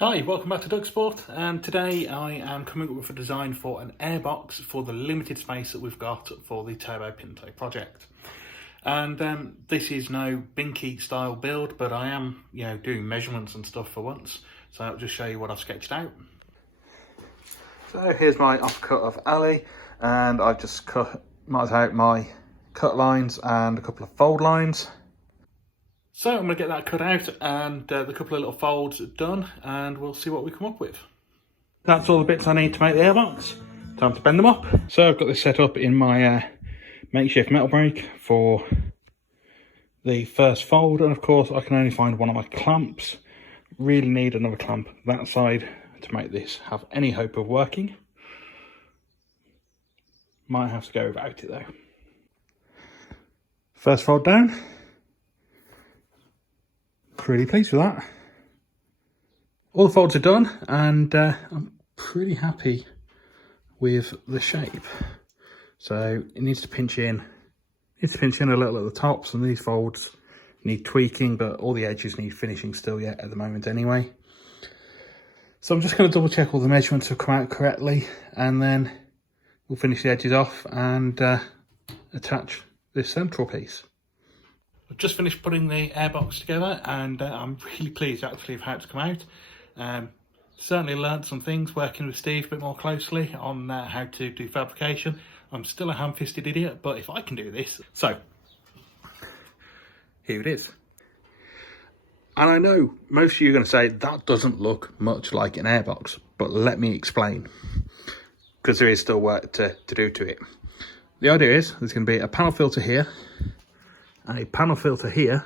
Hi, welcome back to DuckSport, and today I am coming up with a design for an airbox for the limited space that we've got for the Turbo Pinto project. And this is no binky style build, but I am, doing measurements and stuff for once, so I'll just show you what I've sketched out. So here's my offcut of alley, and I've just marked out my cut lines and a couple of fold lines. So I'm going to get that cut out and the couple of little folds done, and we'll see what we come up with. That's all the bits I need to make the airbox. Time to bend them up. So I've got this set up in my makeshift metal brake for the first fold, and of course I can only find one of my clamps. Really need another clamp that side to make this have any hope of working. Might have to go without it though. First fold down. Really pleased with that. All the folds are done, and I'm pretty happy with the shape. So it needs to pinch in. A little at the top. Some of these folds need tweaking, but all the edges need finishing still yet at the moment anyway. So I'm just going to double check all the measurements have come out correctly, and then we'll finish the edges off and attach this central piece. I've just finished putting the airbox together, and I'm really pleased actually with how it's come out. Certainly learned some things working with Steve a bit more closely on how to do fabrication. I'm still a ham-fisted idiot, but if I can do this. So, here it is. And I know most of you are going to say that doesn't look much like an airbox, but let me explain, because there is still work to do to it. The idea is there's going to be a panel filter here, a panel filter here,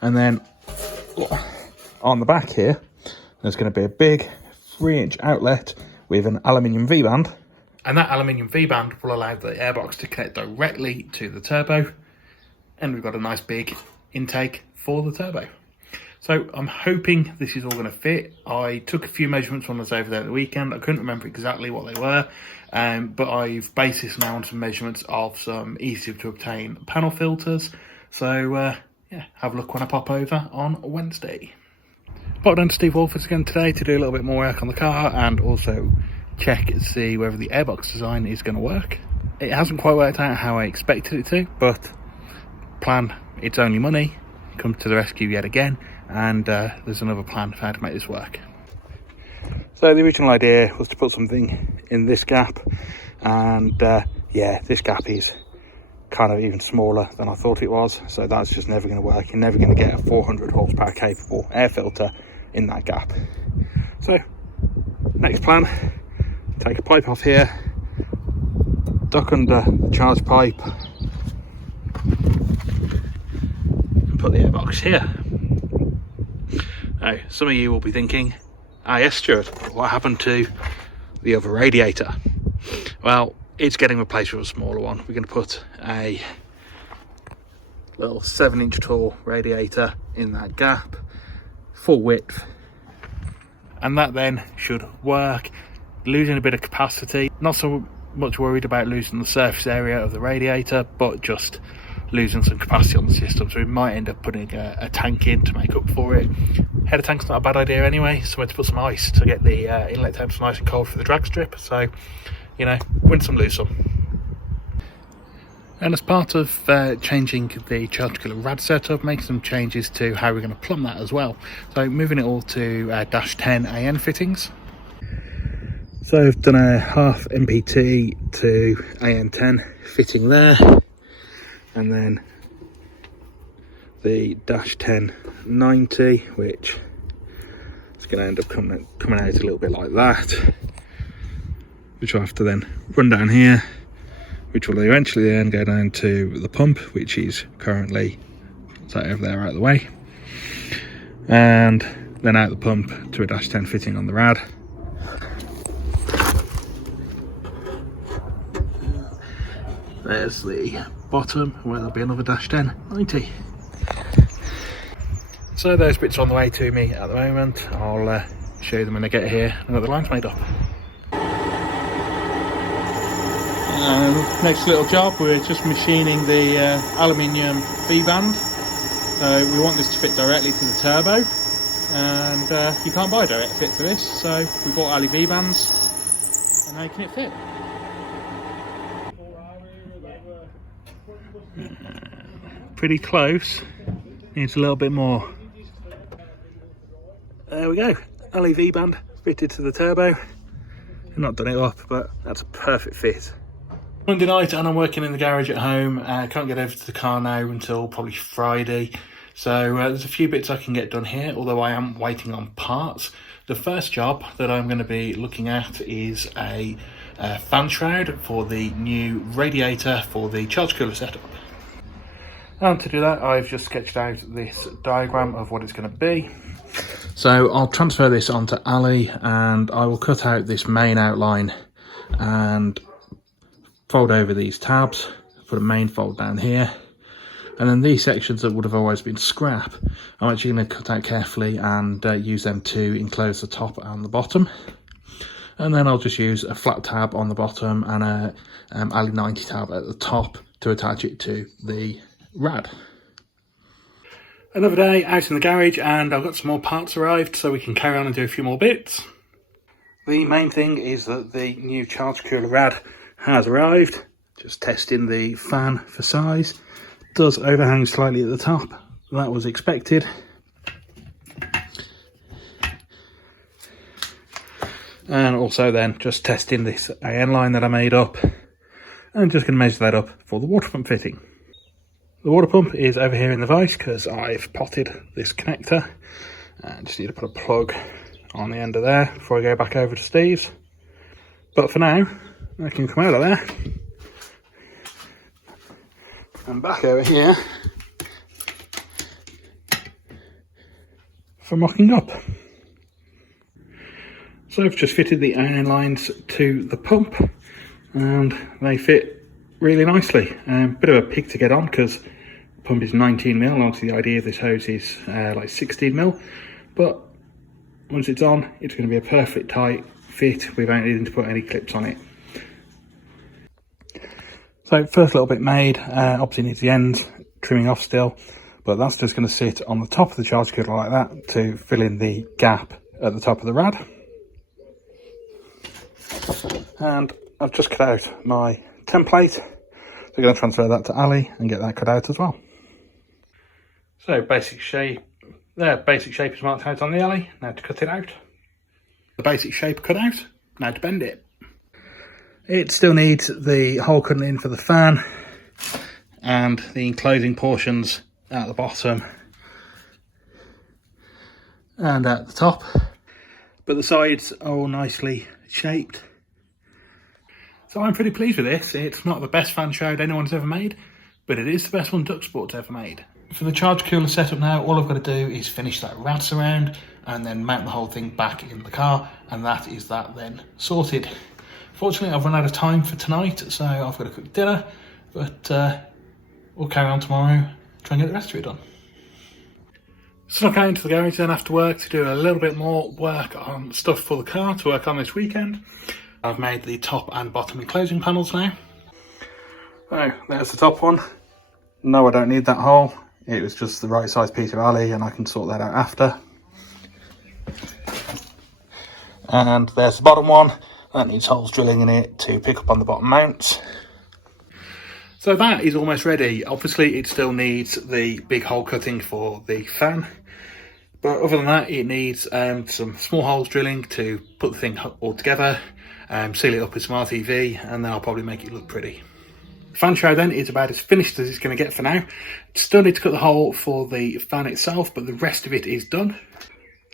and then on the back here there's going to be a big 3-inch outlet with an aluminium V-band, and that aluminium V-band will allow the airbox to connect directly to the turbo, and we've got a nice big intake for the turbo. So I'm hoping this is all going to fit. I took a few measurements when I was over there at the weekend. I couldn't remember exactly what they were, but I've based this now on some measurements of some easy to obtain panel filters. So yeah, have a look when I pop over on Wednesday. Popped down to Steve Wolford's again today to do a little bit more work on the car, and also check and see whether the airbox design is going to work. It hasn't quite worked out how I expected it to, but plan, it's only money, come to the rescue yet again. And there's another plan for how to make this work. So the original idea was to put something in this gap, and yeah, this gap is kind of even smaller than I thought it was, so that's just never going to work. You're never going to get a 400 horsepower capable air filter in that gap. So next plan, take a pipe off here, duck under the charge pipe, and put the airbox here. Now, some of you will be thinking, yes Stuart, what happened to the other radiator? Well, it's getting replaced with a smaller one. We're going to put a little 7-inch tall radiator in that gap, full width, and that then should work. Losing a bit of capacity, not so much worried about losing the surface area of the radiator, but just losing some capacity on the system, so we might end up putting a tank in to make up for it. Header tank's not a bad idea anyway, somewhere to put some ice to get the inlet temps nice and cold for the drag strip, so win some, lose some. And as part of changing the charge killer rad setup, making some changes to how we're going to plumb that as well, so moving it all to dash 10 AN fittings. So I've done a half MPT to AN10 fitting there, and then the dash 1090, which is going to end up coming out a little bit like that, which I'll have to then run down here, which will eventually then go down to the pump, which is currently sat over there out of the way, and then out the pump to a dash 10 fitting on the rad. There's the bottom where there'll be another dash 1090. So those bits are on the way to me at the moment. I'll show you them when I get here and get the lines made up. Next little job, we're just machining the aluminium V-band. So we want this to fit directly to the turbo. and you can't buy a direct fit for this, so we bought Ali V-bands and making it fit. Pretty close, needs a little bit more. There we go, Ali V-band fitted to the turbo. I've not done it up, but that's a perfect fit. Monday night and I'm working in the garage at home. I can't get over to the car now until probably Friday. So there's a few bits I can get done here, although I am waiting on parts. The first job that I'm going to be looking at is a fan shroud for the new radiator for the charge cooler setup. And to do that, I've just sketched out this diagram of what it's going to be. So I'll transfer this onto Ali and I will cut out this main outline and fold over these tabs, put a main fold down here, and then these sections that would have always been scrap, I'm actually going to cut out carefully and use them to enclose the top and the bottom. And then I'll just use a flat tab on the bottom and a Ali 90 tab at the top to attach it to the rad. Another day out in the garage and I've got some more parts arrived so we can carry on and do a few more bits. The main thing is that the new charge cooler rad has arrived. Just testing the fan for size. It does overhang slightly at the top. That was expected. And also then just testing this AN line that I made up. And just going to measure that up for the water pump fitting. The water pump is over here in the vise because I've potted this connector. I just need to put a plug on the end of there before I go back over to Steve's. But for now, I can come out of there and back over here for mocking up. So I've just fitted the iron lines to the pump and they fit really nicely. Bit of a pig to get on because the pump is 19mm, obviously the idea of this hose is like 16mm, but once it's on, it's going to be a perfect tight fit without needing to put any clips on it. So first little bit made, obviously needs the ends trimming off still, but that's just going to sit on the top of the charge cooler like that to fill in the gap at the top of the rad. And I've just cut out my template, so I'm going to transfer that to Ali and get that cut out as well. So basic shape is marked out on the Ali, now to cut it out. The basic shape cut out, now to bend it. It still needs the hole cut in for the fan and the enclosing portions at the bottom and at the top, but the sides are all nicely shaped. So I'm pretty pleased with this. It's not the best fan shroud anyone's ever made, but it is the best one DuckSport's ever made. For the charge cooler setup now, all I've got to do is finish that rad surround and then mount the whole thing back in the car, and that is that then sorted. Fortunately, I've run out of time for tonight, so I've got to cook dinner, but we'll carry on tomorrow, try and get the rest of it done. Snuck out into the garage then after work to do a little bit more work on stuff for the car to work on this weekend. I've made the top and bottom enclosing panels now. So there's the top one. No, I don't need that hole. It was just the right size piece of Ali and I can sort that out after. And there's the bottom one. That needs holes drilling in it to pick up on the bottom mounts. So that is almost ready. Obviously it still needs the big hole cutting for the fan. But other than that, it needs some small holes drilling to put the thing all together, seal it up with some RTV, and then I'll probably make it look pretty. The fan shroud then is about as finished as it's going to get for now. Still need to cut the hole for the fan itself, but the rest of it is done.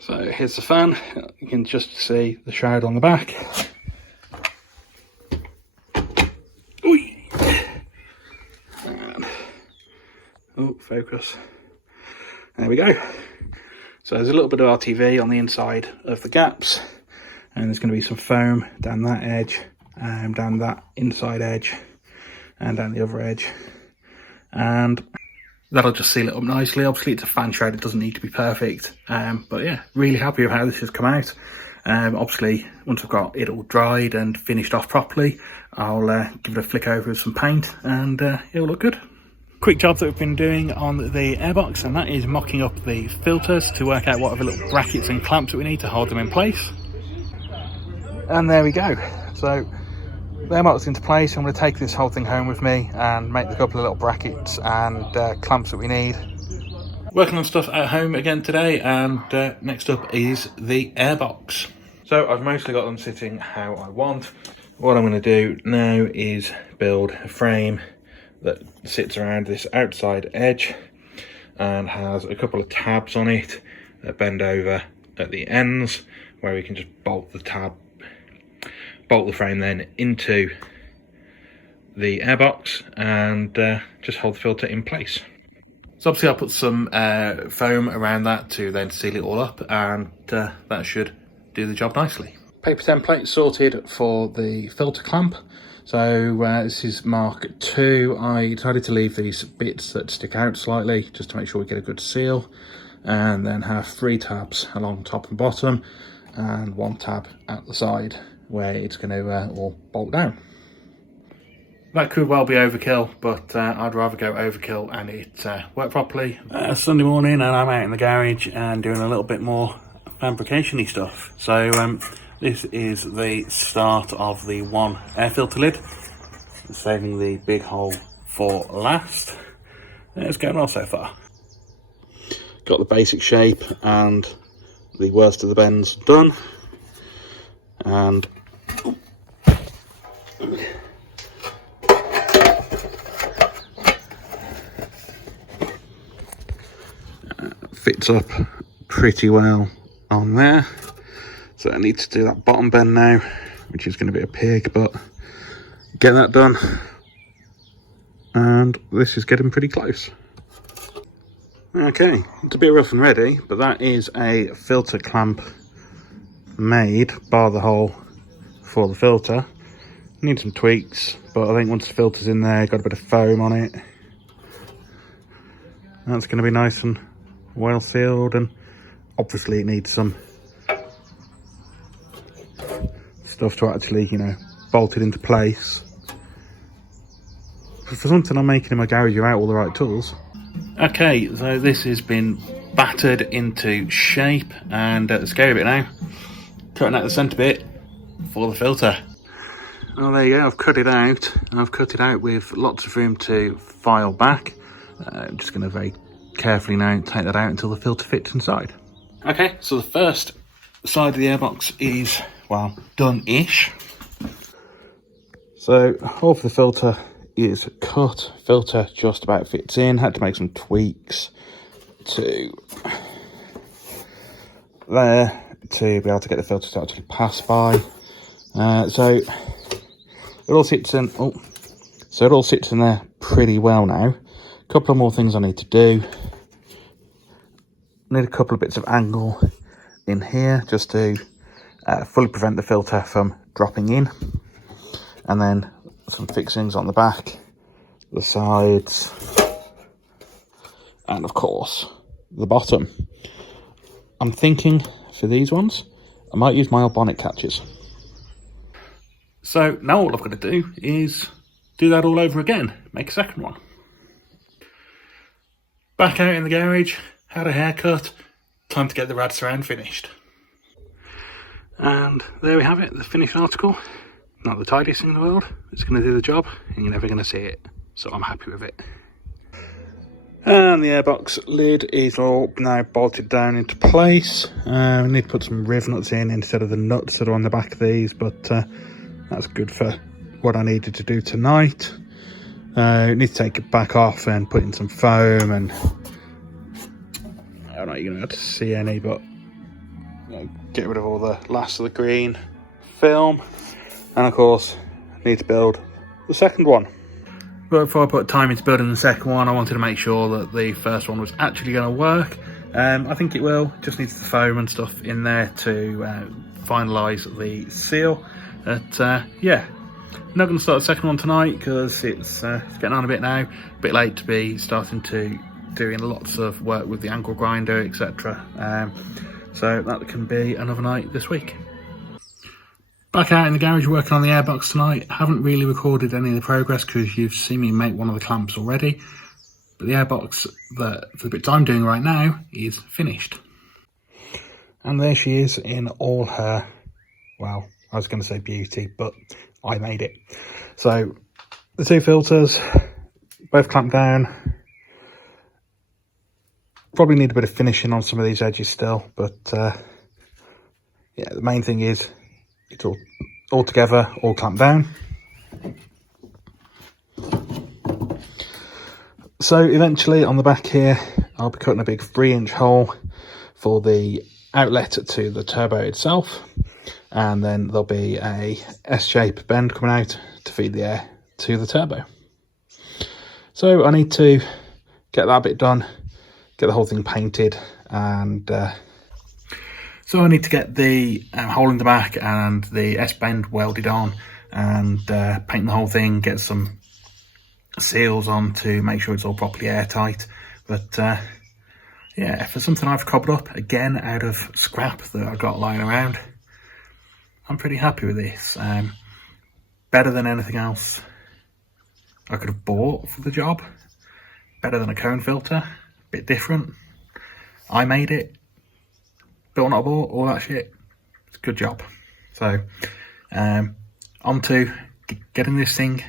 So here's the fan. You can just see the shroud on the back. Oh, focus. There we go. So there's a little bit of RTV on the inside of the gaps, and there's going to be some foam down that edge, down that inside edge, and down the other edge. And that'll just seal it up nicely. Obviously it's a fan shroud, it doesn't need to be perfect. But yeah, really happy with how this has come out. Obviously, once I've got it all dried and finished off properly, I'll give it a flick over with some paint and it'll look good. Quick job that we've been doing on the airbox, and that is mocking up the filters to work out what are the little brackets and clamps that we need to hold them in place. And there we go. So they're mocked into place. I'm going to take this whole thing home with me and make a couple of little brackets and clamps that we need. Working on stuff at home again today, and next up is the airbox. So I've mostly got them sitting how I want. What I'm going to do now is build a frame that sits around this outside edge and has a couple of tabs on it that bend over at the ends, where we can just bolt the frame then into the airbox and just hold the filter in place. So obviously I'll put some foam around that to then seal it all up, and that should do the job nicely. Paper template sorted for the filter clamp. So this is Mark II. I decided to leave these bits that stick out slightly just to make sure we get a good seal, and then have 3 tabs along top and bottom and 1 tab at the side where it's going to all bolt down. That could well be overkill, but I'd rather go overkill and it work properly. Sunday morning, and I'm out in the garage and doing a little bit more fabrication-y stuff. So this is the start of the 1 air filter lid, saving the big hole for last. It's going well so far. Got the basic shape and the worst of the bends done, and fits up pretty well on there. So I need to do that bottom bend now, which is going to be a pig, but get that done. And this is getting pretty close. Okay, it's a bit rough and ready, but that is a filter clamp made, bar the hole for the filter. Need some tweaks, but I think once the filter's in there, got a bit of foam on it. That's going to be nice and well sealed, and obviously it needs some stuff to actually, you know, bolt it into place. But for something I'm making in my garage without all the right tools. Okay, so this has been battered into shape, and the scary bit now, cutting out the centre bit for the filter. Well, there you go, I've cut it out. I've cut it out with lots of room to file back. I'm just going to very carefully now take that out until the filter fits inside. Okay, so the first side of the airbox is, well, done-ish. So all for the filter is cut. Filter just about fits in. Had to make some tweaks to there to be able to get the filter to actually pass by. So it all sits in. So it all sits in there pretty well now. A couple of more things I need to do. Need a couple of bits of angle in here just to fully prevent the filter from dropping in, and then some fixings on the back, the sides, and of course the bottom. I'm thinking for these ones I might use my old bonnet catches. So now all I've got to do is do that all over again, make a second one. Back out in the garage, had a haircut, time to get the rad surround finished. And there we have it, the finished article. Not the tidiest thing in the world, it's going to do the job, and you're never going to see it, so I'm happy with it. And the airbox lid is all now bolted down into place. We need to put some riv nuts in instead of the nuts that are on the back of these, but that's good for what I needed to do tonight. Need to take it back off and put in some foam, and I don't know, you're going to be able to see any, but get rid of all the last of the green film. And of course, need to build the second one. But before I put time into building the second one, I wanted to make sure that the first one was actually going to work. I think it will. Just needs the foam and stuff in there to finalise the seal. But yeah, I'm not going to start the second one tonight because it's getting on a bit now. A bit late to be starting to doing lots of work with the angle grinder, etc. So that can be another night this week. Back out in the garage working on the airbox tonight. Haven't really recorded any of the progress because you've seen me make one of the clamps already. But the airbox that the bits I'm doing right now is finished. And there she is in all her, well, I was going to say beauty, but I made it. So the two filters, both clamped down. Probably need a bit of finishing on some of these edges still, but yeah, the main thing is it's all together, all clamped down. So eventually on the back here, I'll be cutting a big 3-inch hole for the outlet to the turbo itself, and then there'll be a S-shape bend coming out to feed the air to the turbo. So I need to get that bit done, get the whole thing painted, and so I need to get the hole in the back and the S-bend welded on, and paint the whole thing, get some seals on to make sure it's all properly airtight. But yeah, for something I've cobbled up again out of scrap that I got lying around, I'm pretty happy with this. Better than anything else I could have bought for the job. Better than a cone filter. Bit different. I made it. Built not bought, all that shit. It's a good job. So on to getting this thing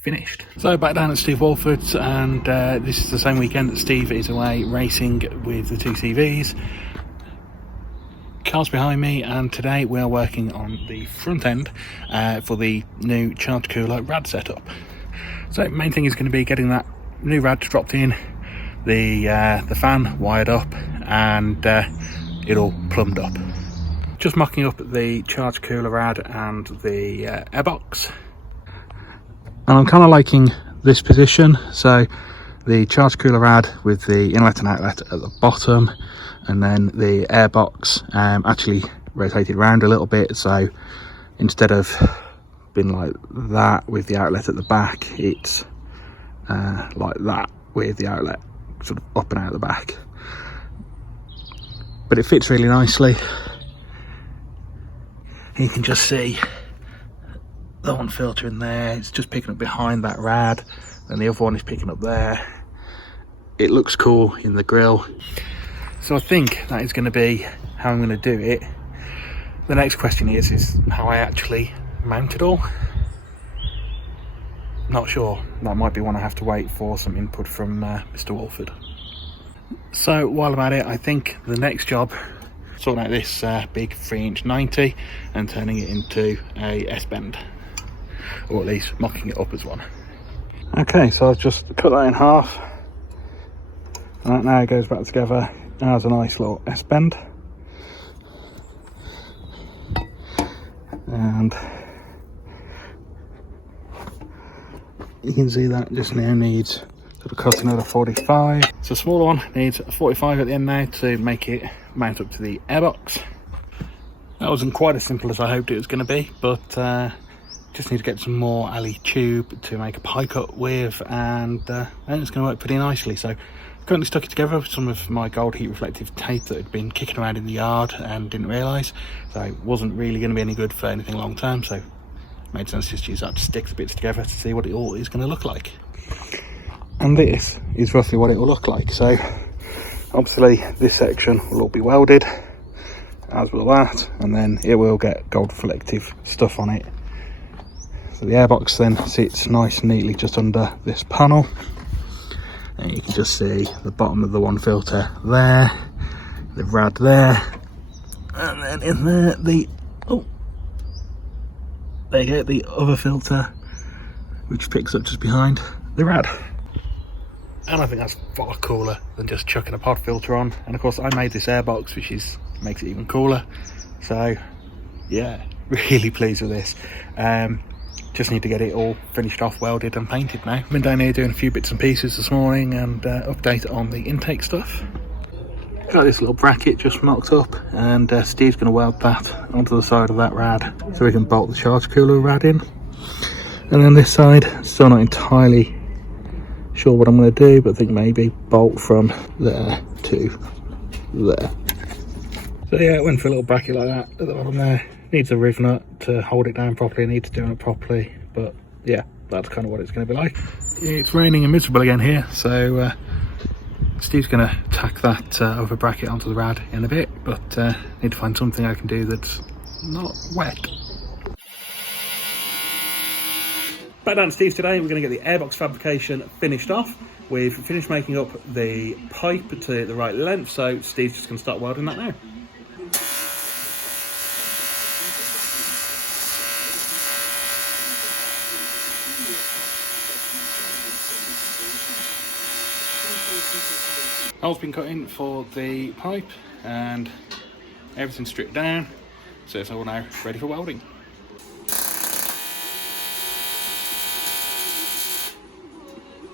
finished. So back down at Steve Walford's, and this is the same weekend that Steve is away racing with the two CVs. Car's behind me, and today we are working on the front end for the new charge cooler rad setup. So main thing is going to be getting that new rad dropped in, the fan wired up, and it all plumbed up. Just mocking up the charge cooler rad and the airbox. And I'm kind of liking this position. So the charge cooler rad with the inlet and outlet at the bottom, and then the airbox actually rotated around a little bit. So instead of being like that with the outlet at the back, it's like that with the outlet sort of up and out the back. But it fits really nicely. You can just see the one filter in there, it's just picking up behind that rad, and the other one is picking up there. It looks cool in the grill. So I think that is going to be how I'm going to do it. The next question is how I actually mount it all. Not sure. That might be one I have to wait for some input from Mr. Walford. So while I'm at it, I think the next job, sorting out this big 3-inch 90 and turning it into a S-bend, or at least mocking it up as one. Okay, so I've just cut that in half, and that now goes back together as a nice little S-bend. And you can see that just now needs sort of cut another 45. So the smaller one needs a 45 at the end now to make it mount up to the airbox. That wasn't quite as simple as I hoped it was going to be, but just need to get some more alley tube to make a pie cut with, and then it's going to work pretty nicely. So currently stuck it together with some of my gold heat reflective tape that had been kicking around in the yard and didn't realise, so it wasn't really going to be any good for anything long term, so it made sense just to use that to stick the bits together to see what it all is going to look like. And this is roughly what it will look like. So obviously this section will all be welded, as will that, and then it will get gold reflective stuff on it. So the airbox then sits nice and neatly just under this panel, and you can just see the bottom of the one filter there, the rad there, and then in there there you go, the other filter which picks up just behind the rad. And I think that's far cooler than just chucking a pod filter on. And of course I made this airbox, which makes it even cooler. So yeah, really pleased with this. Just need to get it all finished off, welded and painted now. I've been down here doing a few bits and pieces this morning, and update on the intake stuff. Got this little bracket just mocked up, and Steve's going to weld that onto the side of that rad so we can bolt the charge cooler rad in. And then this side, still not entirely sure what I'm going to do, but I think maybe bolt from there to there. So yeah, it went for a little bracket like that at the bottom there. Needs a riv nut to hold it down properly, needs to do it properly, but yeah, that's kind of what it's going to be like. It's raining and miserable again here, so Steve's going to tack that other bracket onto the rad in a bit, but need to find something I can do that's not wet. Back down to Steve's today. We're going to get the airbox fabrication finished off. We've finished making up the pipe to the right length, so Steve's just going to start welding that now. Hole's been cut in for the pipe and everything's stripped down, so it's all now ready for welding.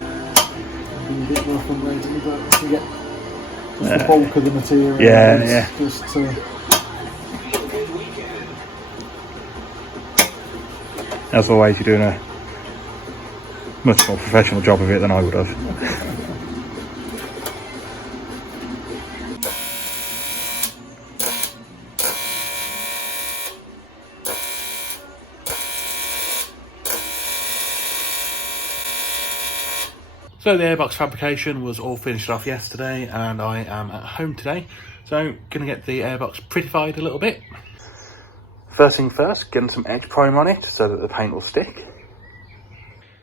A bit rough and ready, but you get just the bulk of the material. Yeah. Just As always, you're doing a much more professional job of it than I would have. So the airbox fabrication was all finished off yesterday and I am at home today. So gonna get the airbox prettified a little bit. First thing first, getting some edge primer on it so that the paint will stick.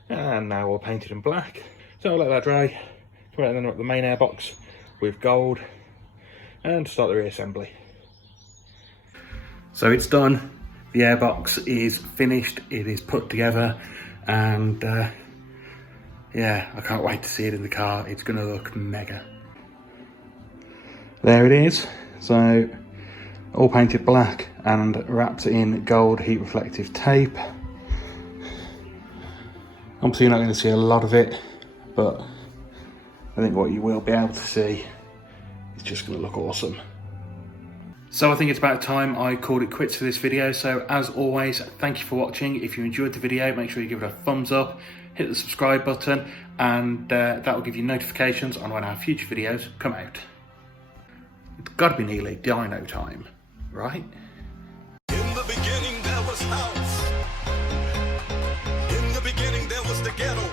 And now all painted in black. So I'll let that dry. Come out and then up the main airbox with gold and start the reassembly. So it's done. The airbox is finished, it is put together, and yeah, I can't wait to see it in the car. It's gonna look mega. There it is. So all painted black and wrapped in gold heat reflective tape. Obviously you're not going to see a lot of it, but I think what you will be able to see is just going to look awesome. So I think it's about time I called it quits for this video. So as always, thank you for watching. If you enjoyed the video, make sure you give it a thumbs up, hit the subscribe button, and that will give you notifications on when our future videos come out. It's got to be nearly dino time, right? In the beginning there was house. In the beginning there was the ghetto.